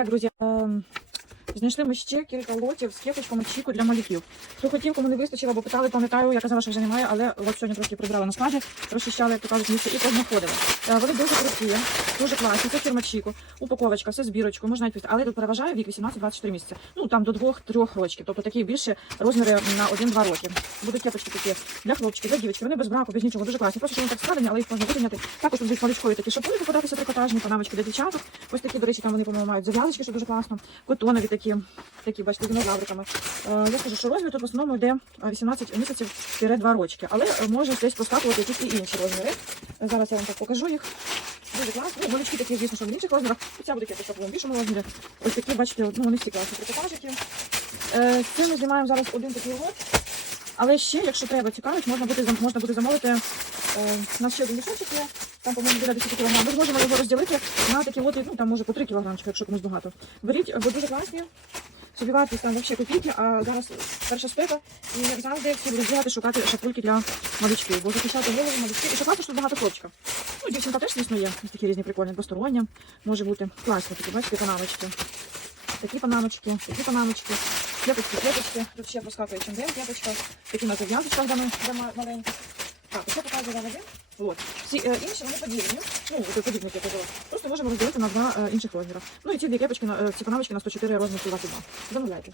Так, друзі, знайшли ми ще кілька лотів з кепочками чіку для малюків. Хто хотів, кому не вистачило, бо питали, пам'ятаю, я казала, що вже немає, але от сьогодні трошки прибрала на складі, розчищали, як то кажуть, місце і познаходили. Е, Вони дуже круті, дуже класні. Це фірма Чіку, упаковочка, все збірочку, можна навіть. Але тут переважає вік 18-24 місяці. Ну там до 2-3 років, тобто такі більше розміри на 1-2 роки. Будуть кепочки такі для хлопчиків, для дівчатки. Вони без браку, без нічого, дуже класні. Просто що вони так складені, але їх можна витягнути. Також тут будуть малючкові такі шапуни попадатися трикотажні, панамочки для дівчаток. Ось такі, до речі, там вони, по-моєму, мають зав'язочки, що дуже класно. Котонові такі, такі, бачите, динозавриками. Е, я скажу, що розмір тут в основному йде е, 18 місяців 2 рочки. але е, може десь проскакувати якісь і інші розміри. Е, Зараз я вам так покажу їх. Дуже класно. Ну, такі, звісно, що в інших розмірах. Ця буде якась в більшому розмірі. Ось такі, бачите, ну вони всі класні прикопажики. Е, Це ми знімаємо зараз один такий лот. Але ще, якщо треба цікавить, можна буде можна буде замовити. Е, у нас ще один мішочок є, там, по-моєму, біля 10 кг. Ми зможемо його розділити на такі лоти, ну там може по 3 кг, якщо комусь багато. Беріть, бо дуже класні. Собі вартість там взагалі копійки, а зараз перша спека. І завжди всі будуть бігати шукати шапульки для малючків, бо захищати голову малючків. І ще класно, що багато хлопчика. Ну, дівчинка теж, звісно, є. Такі різні прикольні, двосторонні. Може бути класні такі, бачите, панамочки. Такі панамочки, такі панамочки, клепочки, клепочки. Тут ще проскакує чим клепочка. Такі на зав'язочках для ма- для ма- маленьких. Так, ще показую вам один. От. Всі е, інші вони подібні. Ну, це подібні, як. Просто можемо розділити на два е, інших розміри. Ну і ці дві кепочки, на- е, ці панамочки на 104 розмір 22. Замовляйте.